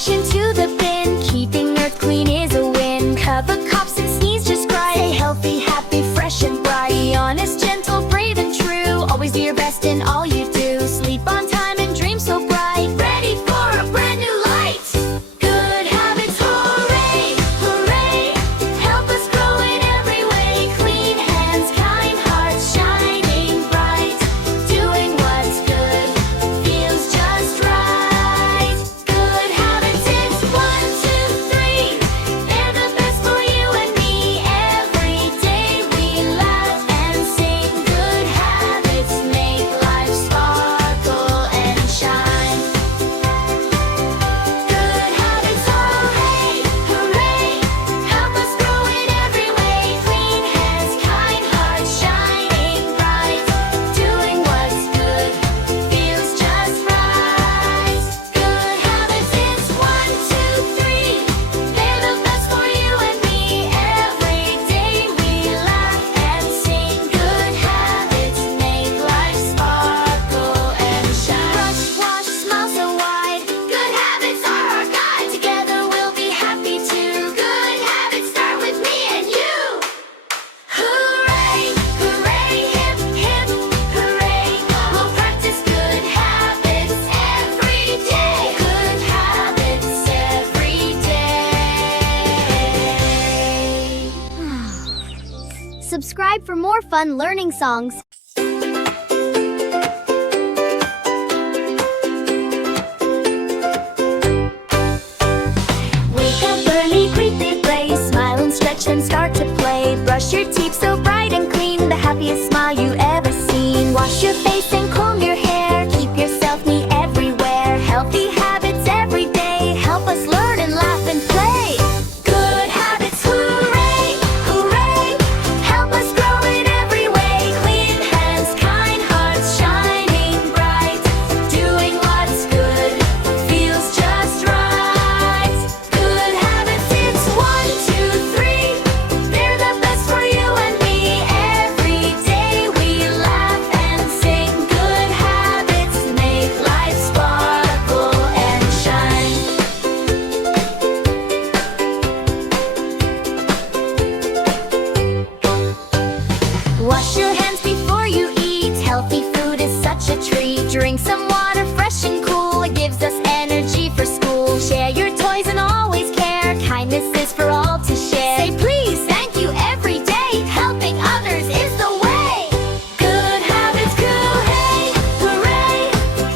trash into the bin. Keeping Earth clean is a win. Cover coughs and sneeze just right. Stay healthy, happy, fresh and bright. Be honest, gentle, brave and true. Always do your best in all you do. Sleep on time and dream so bright. Ready for a brand new light. Good habits, hooray, hooray. Help us grow in every way. Clean hands, kind hearts, shining bright. Doing what's good feels just right. Good habits, it's 1, 2, 3. They're the best for you and me. Every day we laugh and sing. Good habits make life sparkle and shine. Good habits, hooray, hooray. Help us grow in every way. Clean hands, kind hearts, shining bright. Doing what's good feels just right. Good habits, it's 1, 2, 3. They're the best for you and me. Every day we laugh and sing. Good habits make life sparkle and shine. Brush, wash, smile so wide. Good habits are our guide. Together we'll be happy too. Good habits start with me and you. Hooray, hooray, hip, hip, hooray. We'll practice good habits every day. Good habits every day. Subscribe for more fun learning songs. Wake up early, greet the day. Smile and stretch and start to play. Brush your teeth so bright and clean. The happiest smile you ever seen. Wash your face and comb your hair. Keep yourself neat everywhere. Healthy habits every day. Help us learn and laugh and play. Good habits, hooray, hooray. Help us grow in every way. Clean hands, kind hearts, shining bright. Doing what's good feels just right. Good habits, it's 1, 2, 3. They're the best for you and me. Every day we laugh and sing. Good habits make life sparkle and shine. Wash your hands before you eat. Healthy food is such a treat. Drink some water fresh and cool. It gives us energy for school. Share your toys and always care. Kindness is for all to share. Say please, thank you every day. Helping others is the way. Good habits, hooray, hooray.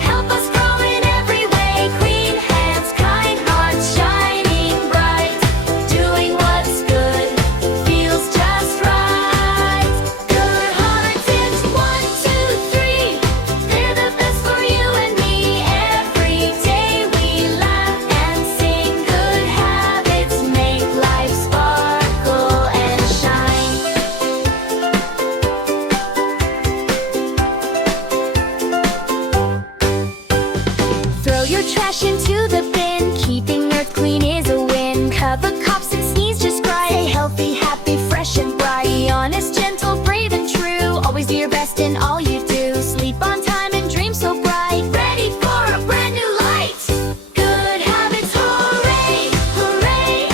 Help us grow in every way. Clean hands, kind hearts, shining bright. Doing what's good feels just right. Good habits, it's 1, 2, 3. They're the best for you and me. Every day we laugh and sing. Good habits make life sparkle and shine. Throw your trash into the bin. Keeping Earth clean is a win. Cover coughs and sneeze just right. Stay healthy, happy, fresh and bright. Be honest, gentle, brave and true. Always do your best in all you do. Sleep on time and dream so bright. Ready for a brand new light. Good habits, hooray, hooray.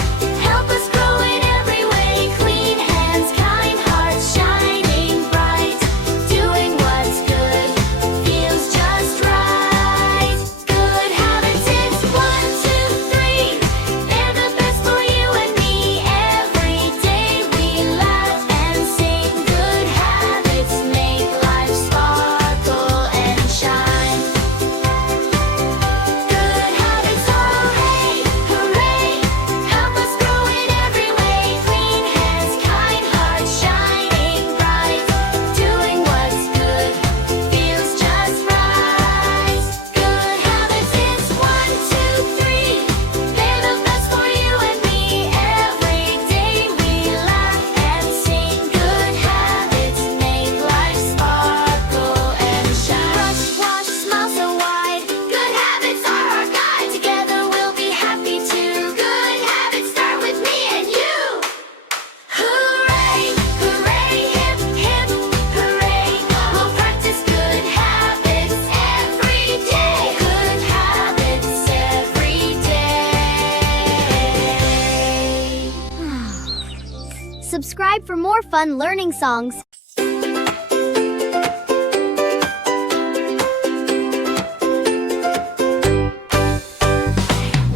Help us grow in every way. Clean hands, kind hearts, shining bright. Doing what's good feels just right. Good habits, it's Subscribe for more fun learning songs.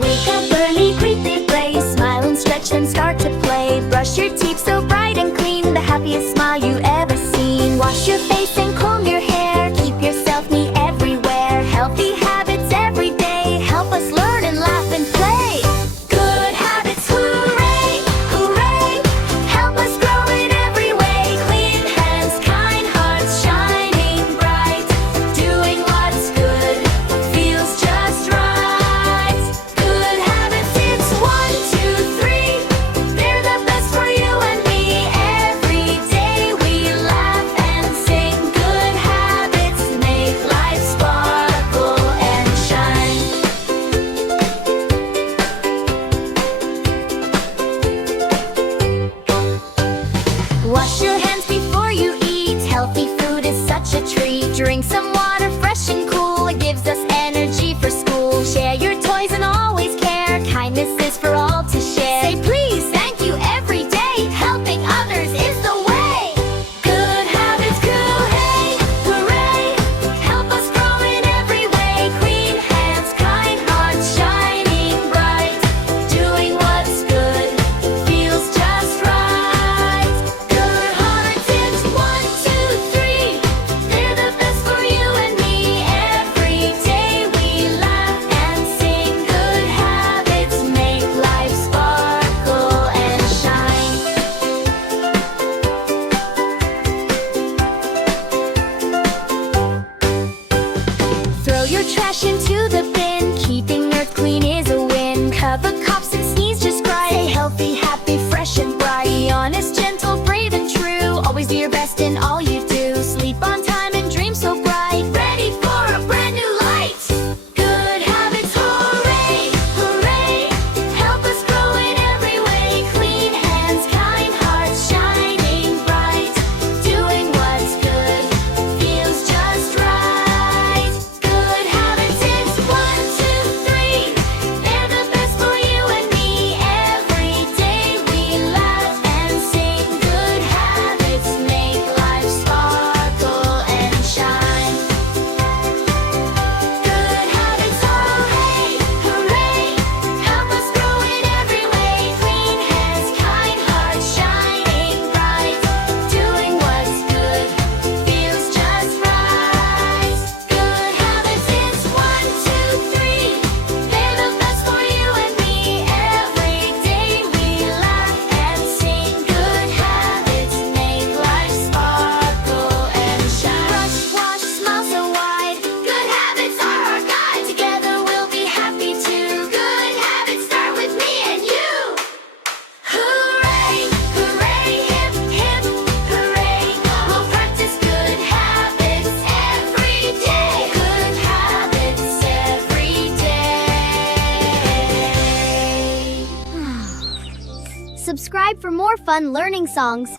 Wake up early, quickly play, smile and stretch and start to play. Brush your teeth so bright and clean, the happiest smile you ever seen. Wash your face and comb your hair, keep yourself neat everywhere. Healthy habits every day help us learn and laugh and play. Good habits, hooray, hooray, help us grow in every way. Clean hands, kind hearts, shining bright, doing what's good feels just right. Good habits, it's 1, 2, 3, they're the best for you and me. Every day we laugh and sing. Good habits make life sparkle and shine. Wash your hands before you eat. Healthy food is such a treat. Drink some water fresh and cool. It gives us energy for school. Share your toys and always care. Kindness is for all to share. Say please, thank you every day. Helping others is the way. Good habits, hooray, hooray, help us grow in every way. Clean hands, kind hearts, shining bright, doing what's good feels just right. Good habits, it's 1, 2, 3, they're the best for you and me. Every day we laugh and sing. Good habits make life sparkle and shine. Throw your trash into the bin. Keeping Earth clean is a win. Cover coughs and sneeze just right. Stay healthy, happy, fresh and bright. Be honest, gentle, brave and true. Always do your best in all you do. Sleep on time and dream so bright. Ready for a brand new light. Good habits, hooray, hooray, help us grow in every way. Clean hands, kind hearts, shining bright, doing what's good feels just right. Good habits, it's 1, 2, 3, they're the best for you and me. Every day we laugh and sing. Good habits make life sparkle and shine. Good habits, hooray, hooray, help us grow in every way. Clean hands, kind hearts, shining bright, doing what's good feels just right. Good habits, it's 1, 2, 3, they're the best for you and me. Every day we laugh and sing. Good habits make life sparkle and shine. Brush, wash, smile so wide. Good habits are our guide. Together we'll be happy too. Good habits start with me and you. Hooray, hooray, hip, hip, hooray. We'll practice good habits every day. Good habits every day. Subscribe for more fun learning songs.